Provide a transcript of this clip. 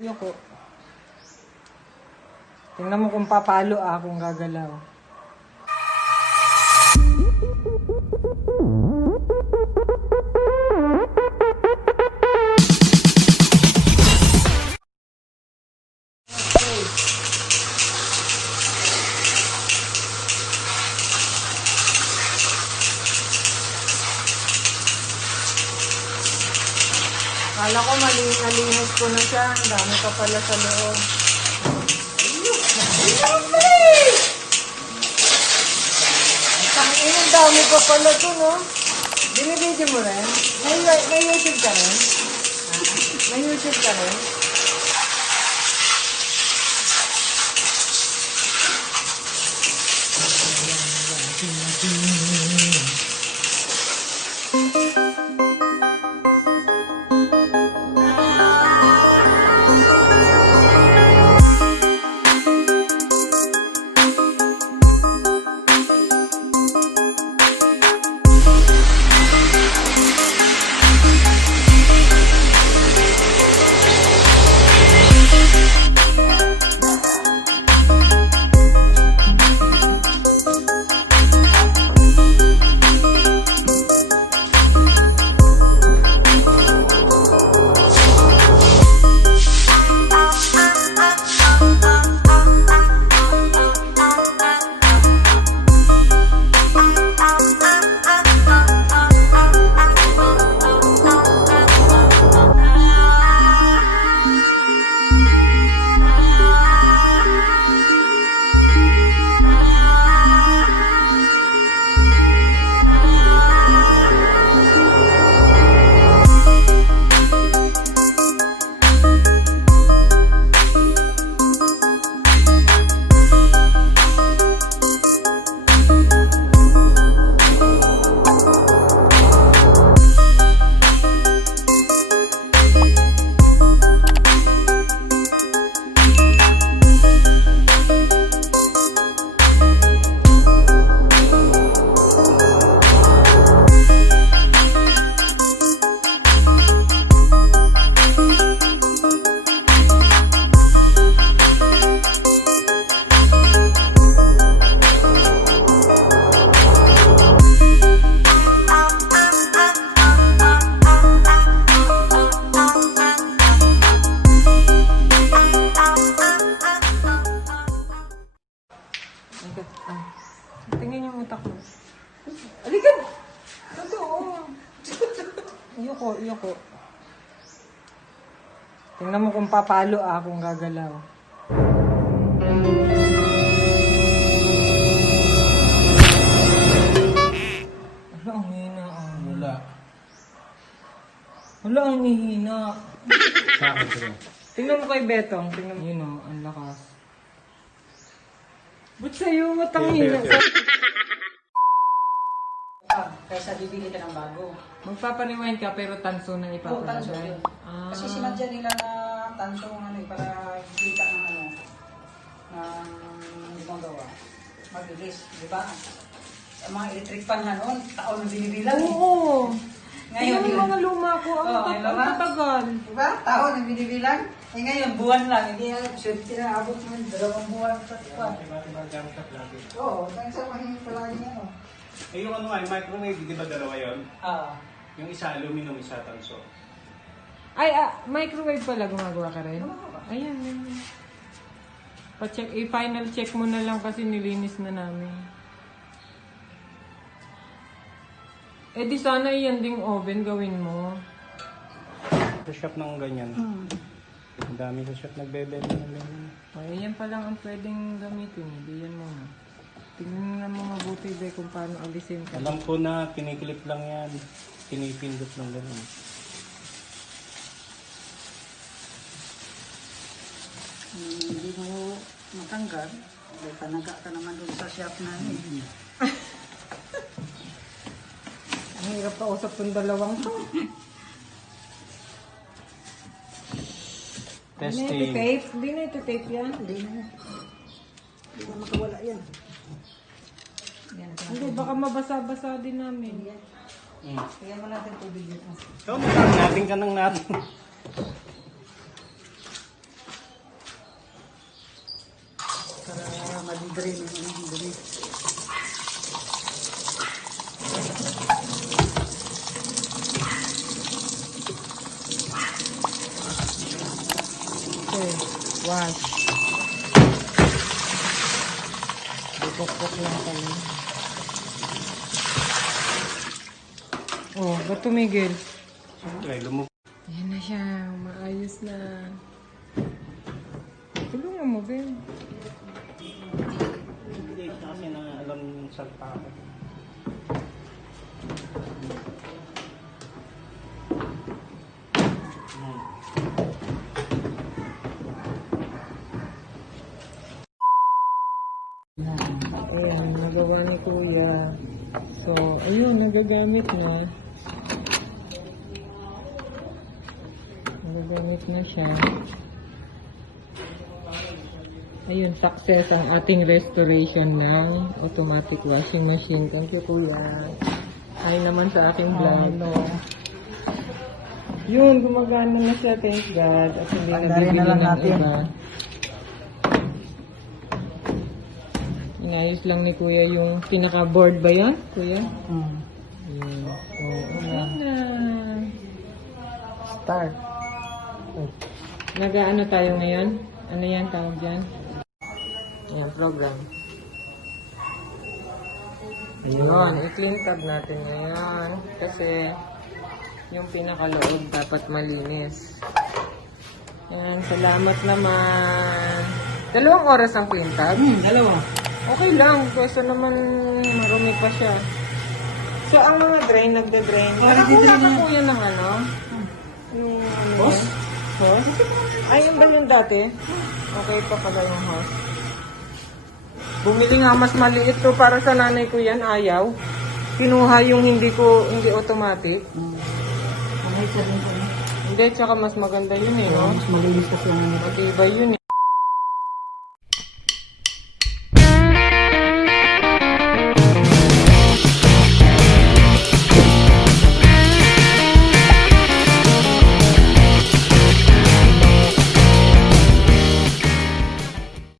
Ayoko. Tingnan mo kung papalo kung gagalaw. Akala ko malinis ko na siya. Ang dami pa pala sa loob. Ang dami pa pala ito, no? Binibidyo mo rin? May YouTube ka rin? May YouTube ka rin? Tingnan yung utak mo. Alikan! Totoo! Iyoko. Tingnan mo kung papalo kung gagalaw. Wala, ang hina. Wala, ang hihina. Tingnan mo kay Betong. Tingnan mo. Yun ang lakas. Ba't sa'yo? Matang hina. Kaysa bibili ka ng bago. Magpapaniwain ka pero tanso na Oo, ipapalagay. tanso yun. Kasi sinadya nila na tanso para kita ng ng gumagawa. Mabilis, di ba? Ang mga electric fan na noon, taon na binibilang. Oo. Ngayon, Tingnan yung mga luma ko. Ang tatagal. Di ba? Taon na binibilang. Ngayon, buwan lang. Hindi na, abot mo 2 buwan sa fan. Oo, dahil sa mahinig palagi yan. Eh yung yung microwave, di ba dalawa yun? Ah. Yung isa aluminum, isa tanso. Ay, microwave pala gumagawa ka rin? Ayan. Pa-check, final check mo na lang kasi nilinis na namin. Eh di sana yan ding oven gawin mo. Sa shop ng ganyan. Ang dami sa shop nagbebenta ng ganyan. Ay, yan pa lang ang pwedeng gamitin. Hindi yan muna. Tingnan mo mabuti ba kung paano alisin ka. Alam ko na kiniklip lang yan. Pinipindot lang gano'n. Hindi mo matanggal. May panaga ka naman doon sa shop namin. Ang hirap pa usap ng dalawang to. Testing. Hindi na ito tape yan. Hindi na. Hindi na makawala yan. Yan. Hindi, baka mabasa-basa din namin. Kaya mo natin tubig dito. Ikaw, natin ka ng natin. Drain mo na, drain. Okay, wash. Bukok lang pala. Oh, ba't tumigil? Siyempre, lumubog. Ayan na siya, maayos na. Tulungan mo, Ben. Hindi kasi na alam sa tao. Ayan, nagawa ni Kuya. So, ayun, nagagamit na. Nagagamit na siya. Ayun, success ang ating restoration ng automatic washing machine. Thank you, Kuya. Ay naman sa aking vlog. Yun, gumagana na siya, thank God. At hindi Tanggalin nabibili na lang ng natin. iba. Inayos lang ni Kuya yung pinaka-board ba yan, Kuya? Yun. Oo na. Start. Nag-ano tayo ngayon? Ano yan tawag dyan? Ayan, program. Yun, i-clean tab natin ngayon. Kasi yung pinakaloob dapat malinis. Yan, salamat naman. 2 oras ang clean tab? Dalawa. Okay lang, kesa naman marumi pa siya. So, ang mga drain, nagda-drain. Nakakuha ka kuya ng ano? Yung ano Hose? yan? Hose? Ay, yun ba yung dati? Okay pa pala yung hose. Bumili nga mas maliit to para sa nanay ko yan, ayaw. Kinuha yung hindi automatic. Ay, sabihin ko na. Hindi, tsaka mas maganda yun eh, no? Mas malinis kasi yung Matibay yun eh.